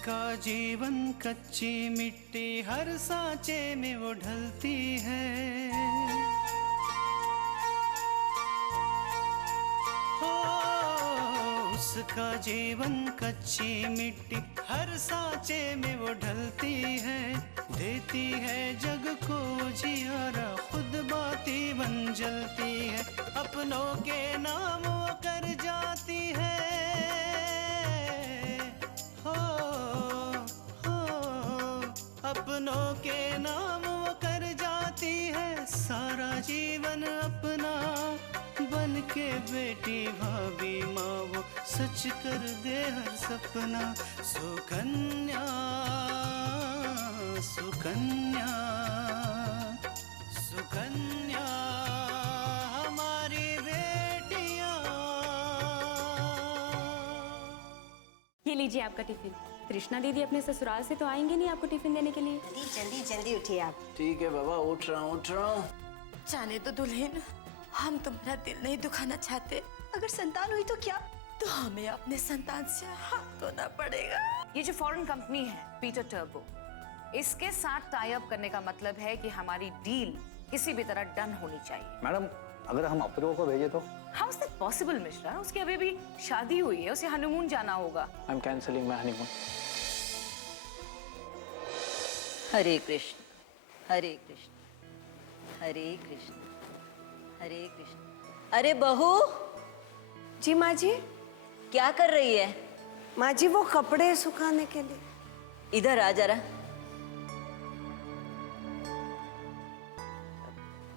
जिसका जीवन कच्ची मिट्टी हर सांचे में वो ढलती है, हो उसका जीवन कच्ची मिट्टी हर सांचे में वो ढलती है, देती है जग को जियारा, खुद बाती बन जलती है, अपनों के नाम वो कर जाती है, अपनों के नाम वो कर जाती है, सारा जीवन अपना बन के बेटी भाभी माँ वो सच कर दे हर सपना। सुकन्या सुकन्या सुकन्या हमारी बेटियाँ। ये लीजिए आपका टिफिन। कृष्णा दीदी अपने ससुराल से तो आएंगे नहीं आपको टिफिन देने के लिए। जल्दी जल्दी उठिए आप। ठीक है बाबा, उठ रहा हूँ। जाने दो दुल्हन, हम तुम्हारा दिल नहीं दुखाना चाहते। अगर संतान हुई तो क्या, तो हमें अपने संतान से हाथ धोना पड़ेगा। ये जो फॉरेन कंपनी है पीटर टर्बो, इसके साथ टाई अप करने का मतलब है कि हमारी डील किसी भी तरह डन होनी चाहिए। मैडम, अगर हम अप्रूव को भेजे तो? How is that possible Mishra? उसकी अभी भी शादी हुई है, उसे हनीमून जाना होगा। I am cancelling my honeymoon. Hare Krishna Hare Krishna Hare Krishna Hare Krishna. अरे बहू। जी माँ जी। क्या कर रही है? माँ जी वो कपड़े सुखाने के लिए। इधर आ जरा।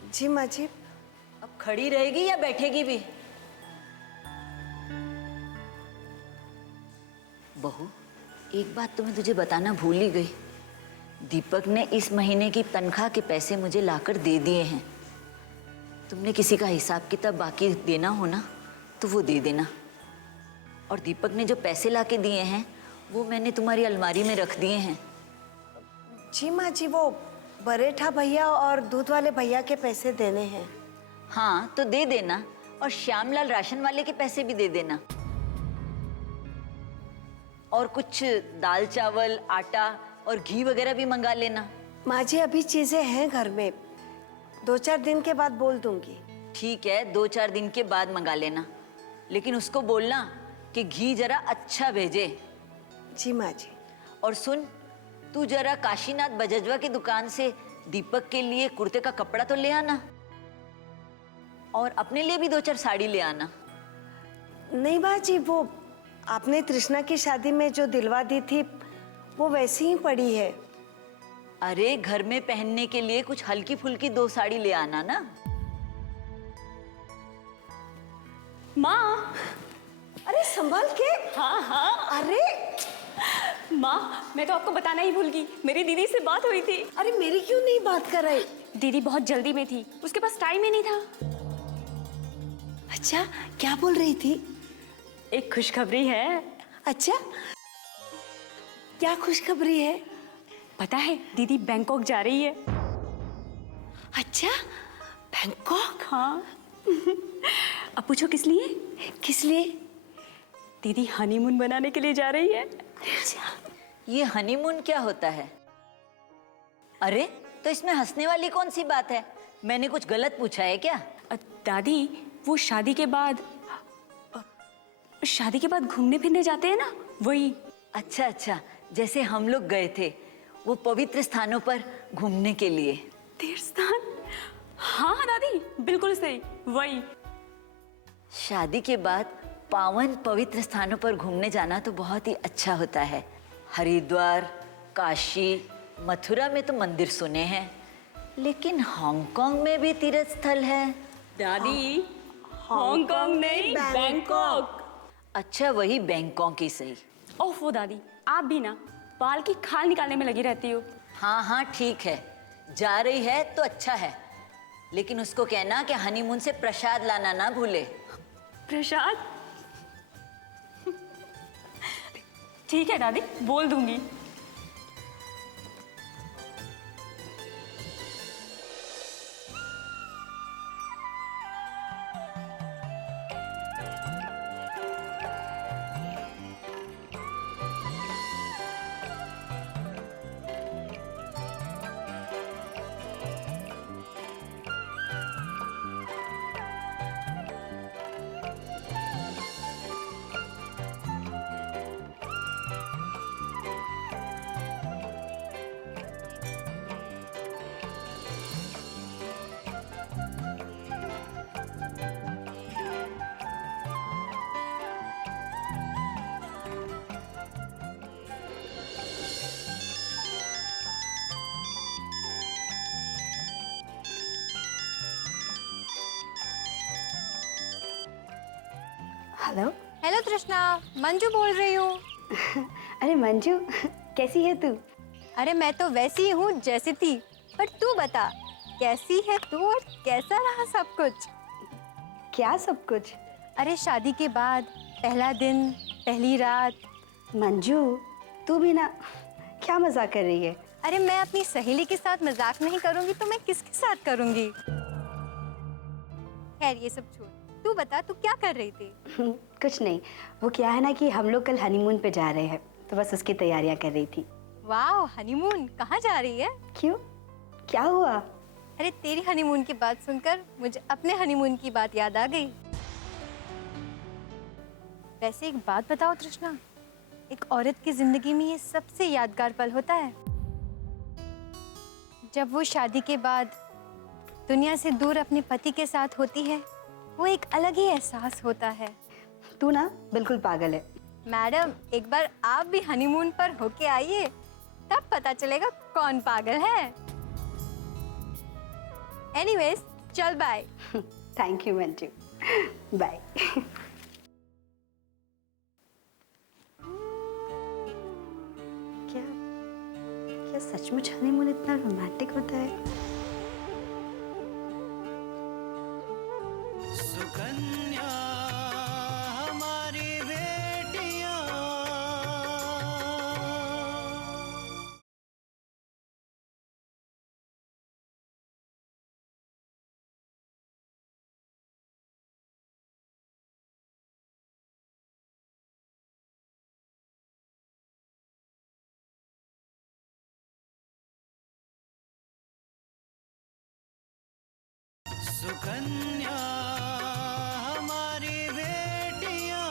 जी माँ जी। अब खड़ी रहेगी या बैठेगी भी? बहू, एक बात तो मैं तुझे बताना भूल ही गई। दीपक ने इस महीने की तनख्वाह के पैसे मुझे लाकर दे दिए हैं। तुमने किसी का हिसाब किताब बाकी देना हो ना तो वो दे देना। और दीपक ने जो पैसे लाके दिए हैं वो मैंने तुम्हारी अलमारी में रख दिए हैं। जी माँ जी, वो बरेठा भैया और दूध वाले भैया के पैसे देने हैं। हाँ तो दे देना, और श्यामलाल राशन वाले के पैसे भी दे देना। और कुछ दाल चावल आटा और घी वगैरह भी मंगा लेना। माँ जी अभी चीजें हैं घर में, 2-4 दिन के बाद बोल दूंगी। ठीक है, 2-4 दिन के बाद मंगा लेना, लेकिन उसको बोलना कि घी जरा अच्छा भेजे। जी माँ जी। और सुन, तू जरा काशीनाथ बजजवा की दुकान से दीपक के लिए कुर्ते का कपड़ा तो ले आना, और अपने लिए भी 2-4 साड़ी ले आना। नहीं माँ जी, वो आपने तृष्णा की शादी में जो दिलवा दी थी वो वैसी ही पड़ी है। अरे घर में पहनने के लिए कुछ हल्की फुल्की 2 साड़ी ले आना ना। माँ। अरे संभाल के। हाँ हाँ। अरे माँ, मैं तो आपको बताना ही भूल गई, मेरी दीदी से बात हुई थी। अरे मेरी क्यों नहीं बात कर रही? दीदी बहुत जल्दी में थी, उसके पास टाइम ही नहीं था। अच्छा, क्या बोल रही थी? एक खुशखबरी है। अच्छा, क्या खुशखबरी है? पता है, दीदी बैंकॉक जा रही है। अच्छा, बैंकॉक? हाँ। अब पूछो किस लिए? किस लिए? दीदी हनीमून बनाने के लिए जा रही है। अच्छा, ये हनीमून क्या होता है? अरे तो इसमें हंसने वाली कौन सी बात है? मैंने कुछ गलत पूछा है क्या? दादी, वो शादी के बाद घूमने फिरने जाते हैं ना, वही। अच्छा अच्छा, जैसे हम लोग गए थे वो पवित्र स्थानों पर घूमने के लिए। तीर्थ स्थान? हाँ हाँ दादी, बिल्कुल सही, वही। शादी के बाद पावन पवित्र स्थानों पर घूमने जाना तो बहुत ही अच्छा होता है। हरिद्वार, काशी, मथुरा में तो मंदिर सुने हैं, लेकिन हांगकांग में भी तीर्थ स्थल है। दादी, हांगकांग नहीं, बैंकॉक। अच्छा, वही बैंकॉक ही सही। ओफो दादी, आप भी ना बाल की खाल निकालने में लगी रहती हो। हाँ हाँ ठीक है, जा रही है तो अच्छा है, लेकिन उसको कहना कि हनीमून से प्रसाद लाना ना भूले। प्रसाद? ठीक है दादी, बोल दूंगी। हेलो। हेलो तृष्णा, मंजू बोल रही हूँ। अरे मंजू, कैसी है तू? अरे मैं तो वैसी ही हूँ जैसी थी, पर तू बता कैसी है तू और कैसा रहा सब कुछ? क्या सब कुछ? अरे शादी के बाद पहला दिन, पहली रात। मंजू, तू भी ना, क्या मजाक कर रही है? अरे मैं अपनी सहेली के साथ मजाक नहीं करूँगी तो मैं किसके साथ करूँगी? खैर ये सब छोड़, तू बता तू क्या कर रही थी? कुछ नहीं, वो क्या है ना कि हम लोग कल हनीमून पे जा रहे हैं, तो बस उसकी तैयारियां कर रही थी। वाह, हनीमून कहाँ जा रही है? क्यों, क्या हुआ? अरे तेरी हनीमून की बात सुनकर मुझे अपने हनीमून की बात याद आ गई। वैसे एक बात बताओ तृष्णा, एक औरत की जिंदगी में ये सबसे यादगार पल होता है जब वो शादी के बाद दुनिया से दूर अपने पति के साथ होती है। वो एक अलग ही एहसास होता है। तू ना बिल्कुल पागल है। मैडम, एक बार आप भी हनीमून पर होके आइए, तब पता चलेगा कौन पागल है। एनीवेज, चल bye. Thank you Manju, bye. क्या क्या सचमुच हनीमून इतना रोमांटिक होता है? सुकन्या हमारी बेटियां, सुकन्या हमारी बेटियां।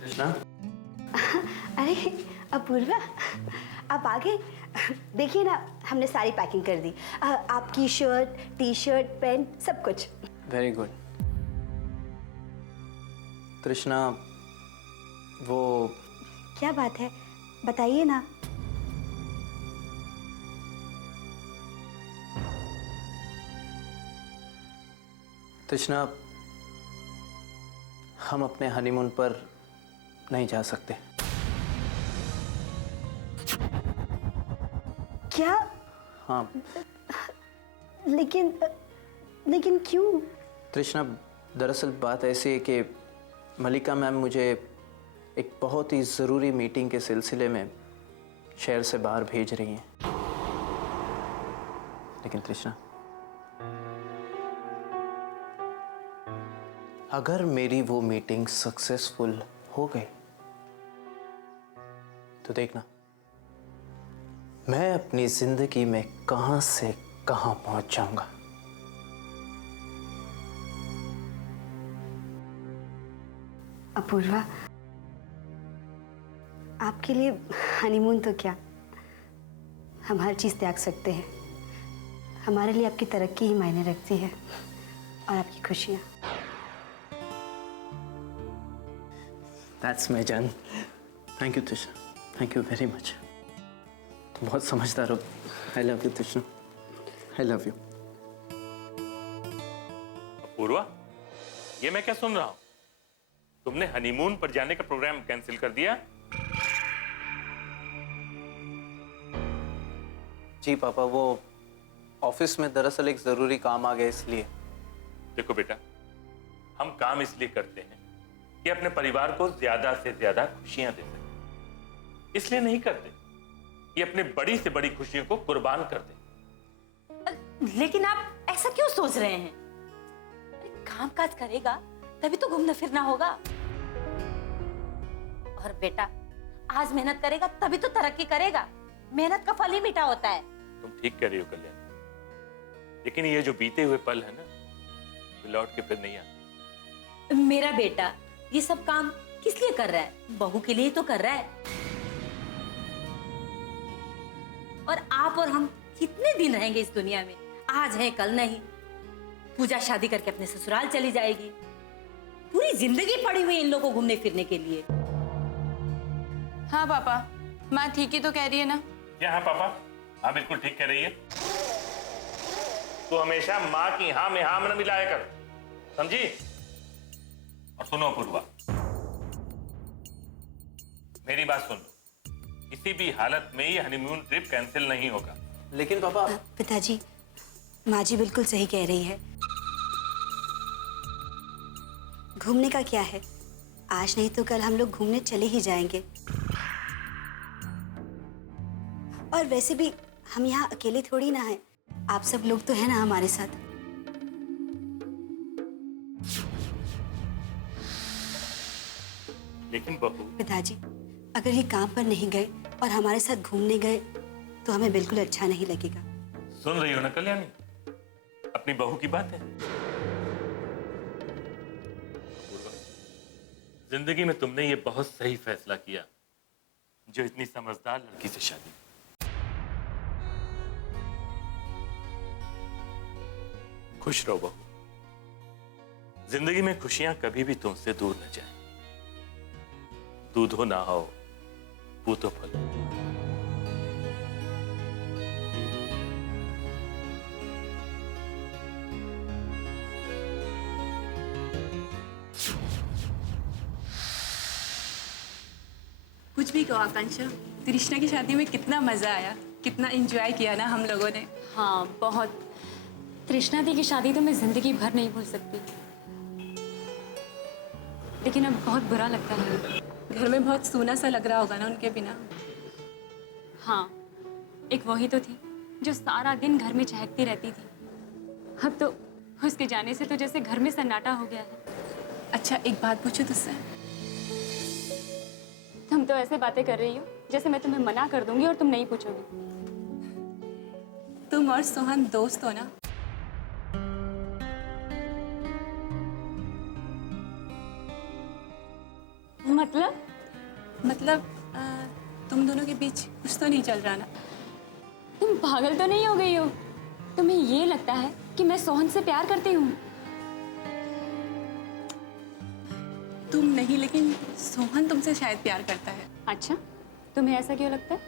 कृष्णा, अरे अपूर्वा, आप आ गए। देखिए ना, हमने सारी पैकिंग कर दी। आपकी शर्ट, टी शर्ट, पैंट, सब कुछ। Very good. कृष्णा, वो क्या बात है, बताइए ना। कृष्णा, हम अपने हनीमून पर नहीं जा सकते। क्या? हाँ, लेकिन क्यों? कृष्णा, दरअसल बात ऐसी है कि मलिका मैम मुझे एक बहुत ही ज़रूरी मीटिंग के सिलसिले में शहर से बाहर भेज रही हैं। लेकिन कृष्णा, अगर मेरी वो मीटिंग सक्सेसफुल हो गई तो देखना, मैं अपनी जिंदगी में कहां से कहां पहुंच जाऊंगा। अपूर्वा, आपके लिए हनीमून तो क्या, हम हर चीज़ त्याग सकते हैं। हमारे लिए आपकी तरक्की ही मायने रखती है और आपकी खुशियाँ। That's my जान। थैंक यू तृष्णा, थैंक यू वेरी मच। तुम बहुत समझदार हो। आई लव यू तृष्णा, आई लव यू। अपूर्वा, ये मैं क्या सुन रहा हूँ? तुमने हनीमून पर जाने का प्रोग्राम कैंसिल कर दिया? जी पापा, वो ऑफिस में दरअसल एक जरूरी काम आ गया इसलिए। देखो बेटा, हम काम इसलिए करते हैं कि अपने परिवार को ज्यादा से ज्यादा खुशियां दे सकें। इसलिए नहीं करते कि अपने बड़ी से बड़ी खुशियों को कुर्बान कर दें। लेकिन आप ऐसा क्यों सोच रहे हैं? काम काज करेगा तभी तो घूमना फिरना होगा। और बेटा, आज मेहनत करेगा तभी तो तरक्की करेगा। मेहनत का फल ही मीठा होता है। तुम ठीक कह रही हो कल्याण, लेकिन ये जो बीते हुए पल है ना, वो लौट के फिर नहीं आते। मेरा बेटा ये सब काम किस लिए कर रहा है? बहू के लिए तो कर रहा है। और आप और हम कितने दिन रहेंगे इस दुनिया में? आज है कल नहीं। पूजा शादी करके अपने ससुराल चली जाएगी। पूरी जिंदगी पड़ी हुई इन लोगों को घूमने फिरने के लिए। हाँ पापा, माँ ठीक ही तो कह रही है ना? क्या हाँ पापा? हाँ बिल्कुल ठीक कह रही है। तू हमेशा माँ की हाँ में हाँ न मिलाया कर, समझी? और सुनो अपूर्वा, मेरी बात सुन लो, किसी भी हालत में ये हनीमून ट्रिप कैंसिल नहीं होगा। लेकिन पापा पिताजी, माँ जी बिल्कुल सही कह रही है। घूमने का क्या है, आज नहीं तो कल हम लोग घूमने चले ही जाएंगे। और वैसे भी हम यहाँ अकेले थोड़ी ना हैं, आप सब लोग तो हैं ना हमारे साथ। लेकिन बहू, पिताजी, अगर ये काम पर नहीं गए और हमारे साथ घूमने गए तो हमें बिल्कुल अच्छा नहीं लगेगा। सुन रही हो ना कल्याणी अपनी बहू की बात है? जिंदगी में तुमने ये बहुत सही फैसला किया जो इतनी समझदार लड़की से शादी। खुश रहो बहू, जिंदगी में खुशियां कभी भी तुमसे दूर न जाए। दूधो ना हो पूतो फल। कुछ भी कहो आकांक्षा, तृष्णा की शादी में कितना मजा आया, कितना एंजॉय किया ना हम लोगों ने। हाँ बहुत। तृष्णा दी की शादी तो मैं जिंदगी भर नहीं भूल सकती, लेकिन अब बहुत बुरा लगता है। घर में बहुत सूना सा लग रहा होगा ना उनके बिना। हाँ, एक वही तो थी जो सारा दिन घर में चहकती रहती थी। अब तो उसके जाने से तो जैसे घर में सन्नाटा हो गया है। अच्छा एक बात पूछूं तुझसे? तुम तो ऐसे बातें कर रही हो जैसे मैं तुम्हें मना कर दूंगी और तुम नहीं पूछोगी। तुम और सोहन दोस्त हो ना? मतलब तुम दोनों के बीच कुछ तो नहीं चल रहा ना? तुम पागल तो नहीं हो गई हो? तुम्हें ये लगता है कि मैं सोहन से प्यार करती हूँ? तुम नहीं, लेकिन सोहन तुमसे शायद प्यार करता है। अच्छा, तुम्हें ऐसा क्यों लगता है?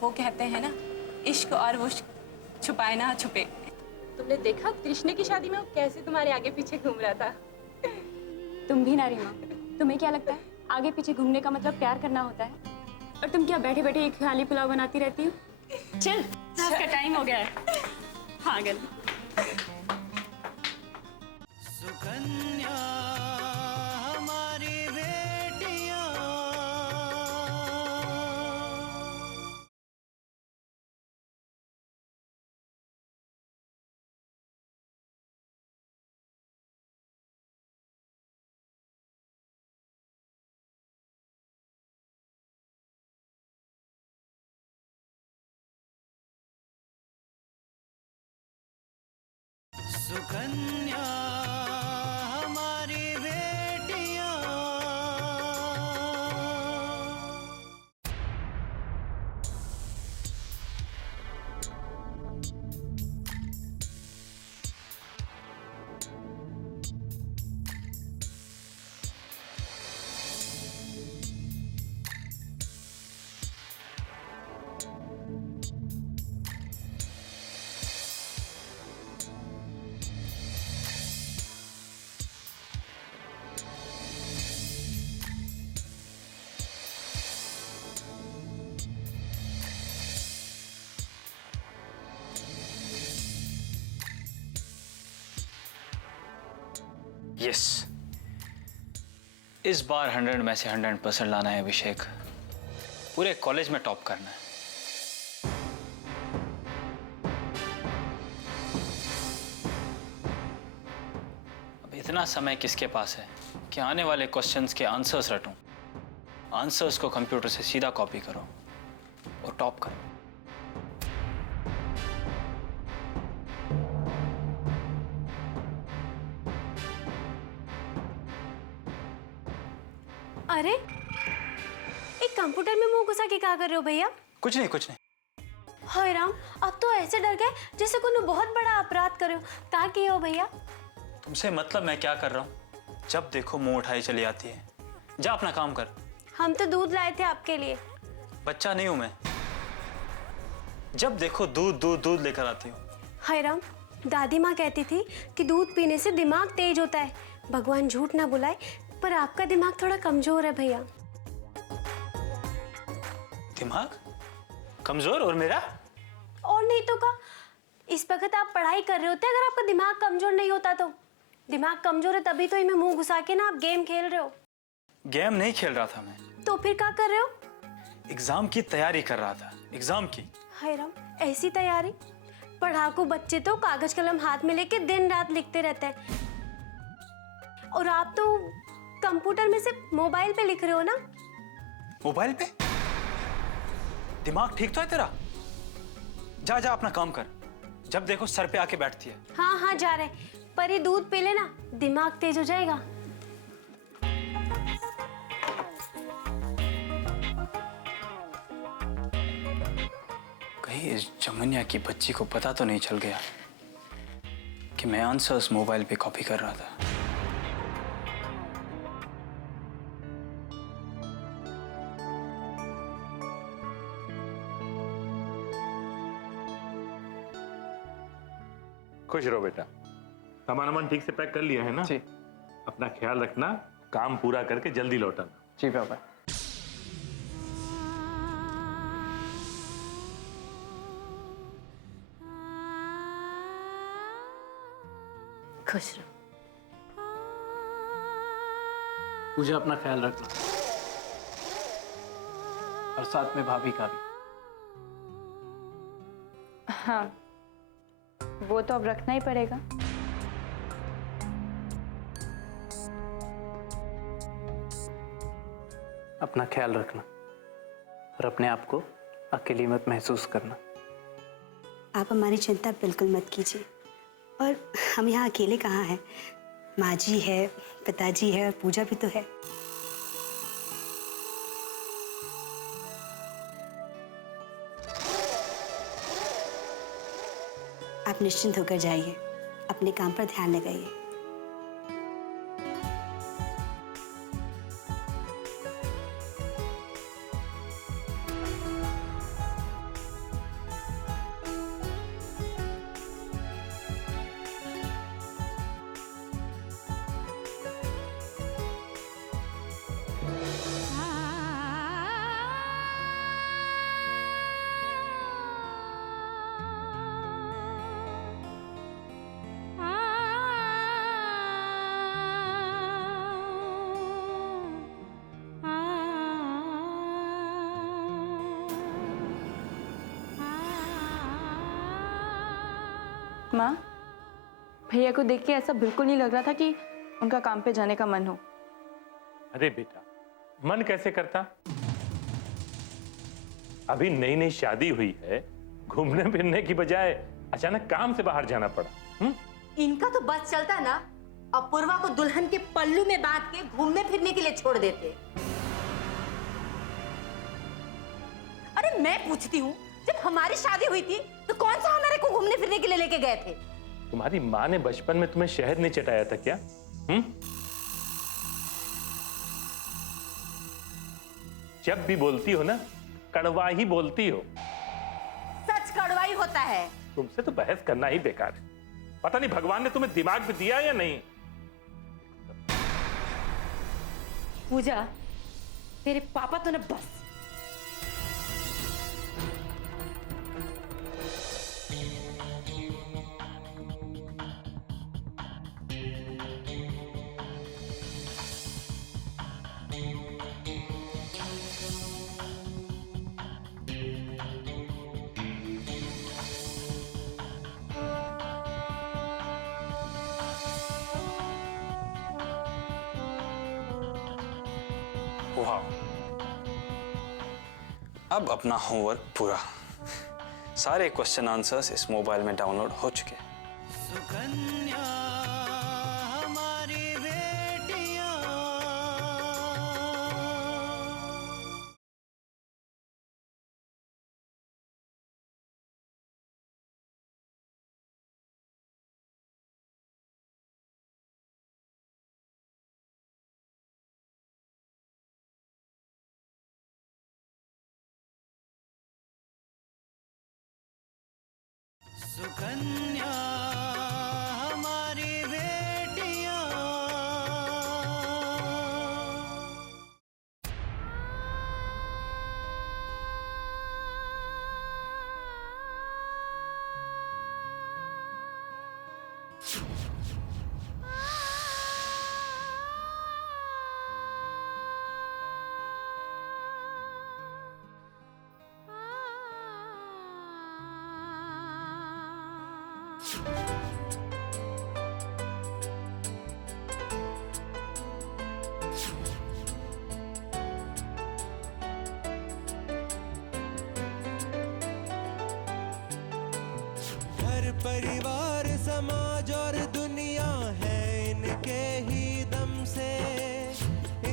वो कहते हैं ना, इश्क और वो छुपाए ना छुपे। तुमने देखा कृष्ण की शादी में वो कैसे तुम्हारे आगे पीछे घूम रहा था? तुम भी ना रीमा, तुम्हें क्या लगता है आगे पीछे घूमने का मतलब प्यार करना होता है? और तुम क्या बैठे बैठे एक खाली पुलाव बनाती रहती हो? चल, आपका टाइम हो गया है। पागल। सुकन्या हमारी बेटियां, सुकन्या हमारी बेटियां। यस, इस बार 100 में से 100% लाना है अभिषेक। पूरे कॉलेज में टॉप करना है। अब इतना समय किसके पास है कि आने वाले क्वेश्चंस के आंसर्स रटूं? आंसर्स को कंप्यूटर से सीधा कॉपी करो और टॉप करो। अरे, एक कंप्यूटर में मुंह घुसा के क्या कर रहे हो भैया? कुछ नहीं, कुछ नहीं। हाय राम, अब तो ऐसे डर गए जैसे कोई बहुत बड़ा अपराध करे हो। क्या किए हो भैया? तुमसे मतलब मैं क्या कर रहा हूँ? जब देखो मुंह उठाई चली आती है। जा अपना काम कर। हम तो दूध लाए थे आपके लिए। बच्चा नहीं हूं मैं। जब देखो दूध दूध दूध लेकर आती हूँ। हाय राम, दादी माँ कहती थी कि दूध पीने से दिमाग तेज होता है। भगवान झूठ ना बुलाए, पर आपका दिमाग थोड़ा कमजोर है भैया। दिमाग कमजोर? और मेरा? और नहीं तो का, इस वक्त आप पढ़ाई कर रहे होते अगर आपका दिमाग कमजोर नहीं होता तो। दिमाग कमजोर है तभी तो इनमें मुंह घुसा के ना आप गेम खेल रहे हो। गेम नहीं खेल रहा था मैं, तो फिर क्या कर रहे हो? एग्जाम की तैयारी कर रहा था, एग्जाम की। हाय राम, ऐसी तैयारी? पढ़ाकू बच्चे तो कागज कलम हाथ में लेके दिन रात लिखते रहते हैं, और आप तो कंप्यूटर में से मोबाइल पे लिख रहे हो ना। मोबाइल पे? दिमाग ठीक तो है तेरा? जा जा अपना काम कर, जब देखो सर पे आके बैठती है। हाँ हाँ जा रहे, पर ये दूध पी लेना, दिमाग तेज हो जाएगा। कहीं इस जमुनिया की बच्ची को पता तो नहीं चल गया कि मैं आंसर्स मोबाइल पे कॉपी कर रहा था। खुश रहो बेटा। सामान वामान ठीक से पैक कर लिया है ना? जी। अपना ख्याल रखना, काम पूरा करके जल्दी लौटाना। जी पापा। खुश रहो। पूजा अपना ख्याल रखना, और साथ में भाभी का भी। हाँ, वो तो अब रखना ही पड़ेगा। अपना ख्याल रखना और अपने आप को अकेली मत महसूस करना। आप हमारी चिंता बिल्कुल मत कीजिए, और हम यहाँ अकेले कहाँ हैं। माँ जी है, पिताजी है, और पूजा भी तो है। आप निश्चिंत होकर जाइए, अपने काम पर ध्यान लगाइए। माँ, भैया को देख के ऐसा बिल्कुल नहीं लग रहा था कि उनका काम पे जाने का मन हो। अरे बेटा, मन कैसे करता? अभी नई नई शादी हुई है, घूमने फिरने की बजाय अचानक काम से बाहर जाना पड़ा। इनका तो बस चलता ना, अपूर्वा को दुल्हन के पल्लू में बांध के घूमने फिरने के लिए छोड़ देते। अरे मैं पूछती हूँ, जब हमारी शादी हुई थी तो कौन सा हमारे को घूमने फिरने के लिए लेके गए थे? तुम्हारी माँ ने बचपन में तुम्हें शहद नहीं चटाया था क्या? जब भी बोलती हो ना, कड़वा ही बोलती हो। सच कड़वा ही होता है। तुमसे तो बहस करना ही बेकार है। पता नहीं भगवान ने तुम्हें दिमाग भी दिया या नहीं। पूजा, तेरे पापा तो ना बस। वाह, अब अपना होमवर्क पूरा। सारे क्वेश्चन आंसर्स इस मोबाइल में डाउनलोड हो चुके हैं। सुकन्या सुकन्या हमारी बेटियां। घर परिवार समाज और दुनिया है इनके ही दम से,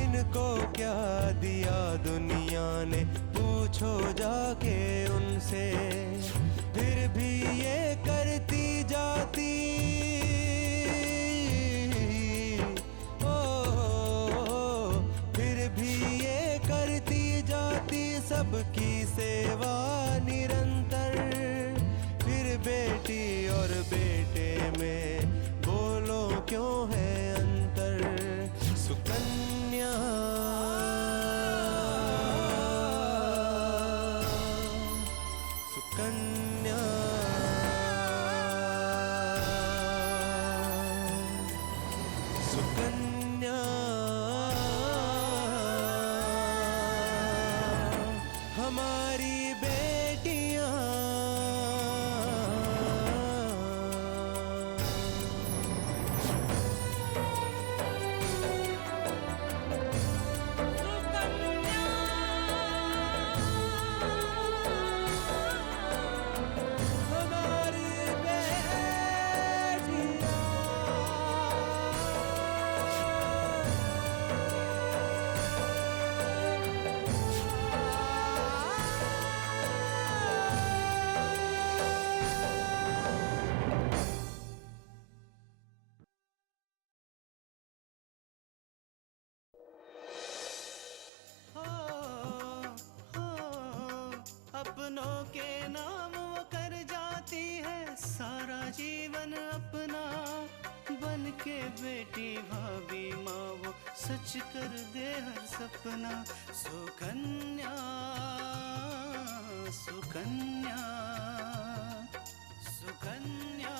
इनको क्या दिया दुनिया ने पूछो जाके उनसे। फिर भी ये करती जाती फिर भी ये करती जाती सबकी सेवा निरंतर। फिर बेटी और बेटे में बोलो क्यों है अंतर। सुकन्या सुकन्या सुकन्या हमारी बेटियां। अपनों के नाम वो कर जाती है सारा जीवन अपना। बन के बेटी भाभी माँ वो सच कर दे हर सपना। सुकन्या सुकन्या सुकन्या